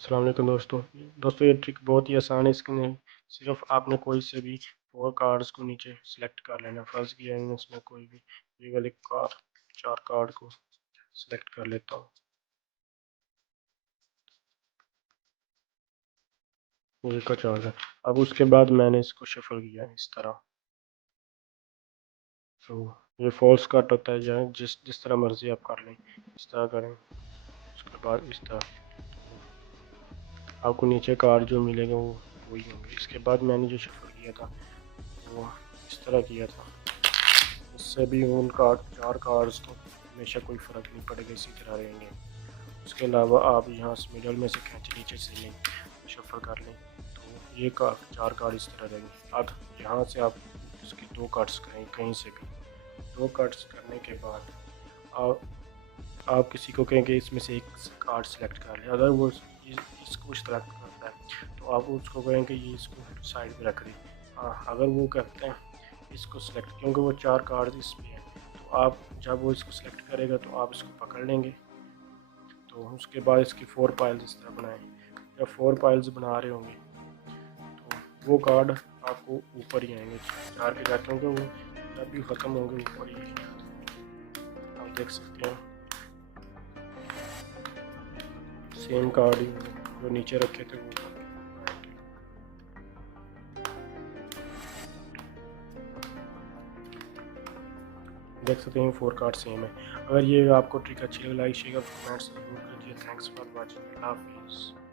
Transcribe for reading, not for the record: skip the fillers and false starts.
अस्सलाम वालेकुम दोस्तों ये ट्रिक बहुत ही आसान है। इसके लिए सिर्फ आपने कोई से भी 4 कार्ड्स को नीचे सेलेक्ट कर लेना। फ़र्ज़ किया है इसमें कोई भी ये वाले 4 कार्ड को सेलेक्ट कर लेता हूँ। ये का 4 है। अब उसके बाद मैंने इसको शफल किया है इस तरह। तो ये फॉल्स कट होता है, या जिस तरह मर्ज़ी आप कर लें, इस तरह करें। उसके बाद इस तरह आपको नीचे कार्ड जो मिलेगा वो वही होंगे। इसके बाद मैंने जो शफल किया था वो इस तरह किया था। इससे भी उन कार्ड 4 कार्ड्स तो हमेशा कोई फ़र्क नहीं पड़ेगा, इसी तरह रहेंगे। उसके अलावा आप यहाँ से मिडल में से खींच नीचे से लें, शफल कर लें, तो ये 4 कार्ड इस तरह रहेंगे। अब यहाँ से आप इसके 2 कार्ड्स करें, कहीं से भी 2 कार्ड्स करने के बाद आप आप किसी को कहें कि इसमें से एक कार्ड सेलेक्ट कर लें। अगर वो इसको सेलेक्ट करता है तो आप उसको कहें कि ये इसको साइड में रख दें। हाँ, अगर वो करते हैं इसको सेलेक्ट, क्योंकि वो 4 कार्ड इसमें हैं, तो आप जब वो इसको सेलेक्ट करेगा तो आप इसको पकड़ लेंगे। तो उसके बाद इसकी 4 पाइल्स इस तरह बनाएं। जब 4 पाइल्स बना रहे होंगे तो वो कार्ड आपको ऊपर ही आएंगे 4 के 4, क्योंकि वो जब भी ख़त्म होंगे ऊपर ही आएंगे। आप देख सकते हैं सेम कार्ड ही जो नीचे रखे थे वो देख सकते हैं 4 कार्ड सेम है। अगर ये आपको ट्रिक अच्छी लगे लाइक शेयर कमेंट्स जरूर कीजिए। Thanks for watching. अल्लाह हाफिज़।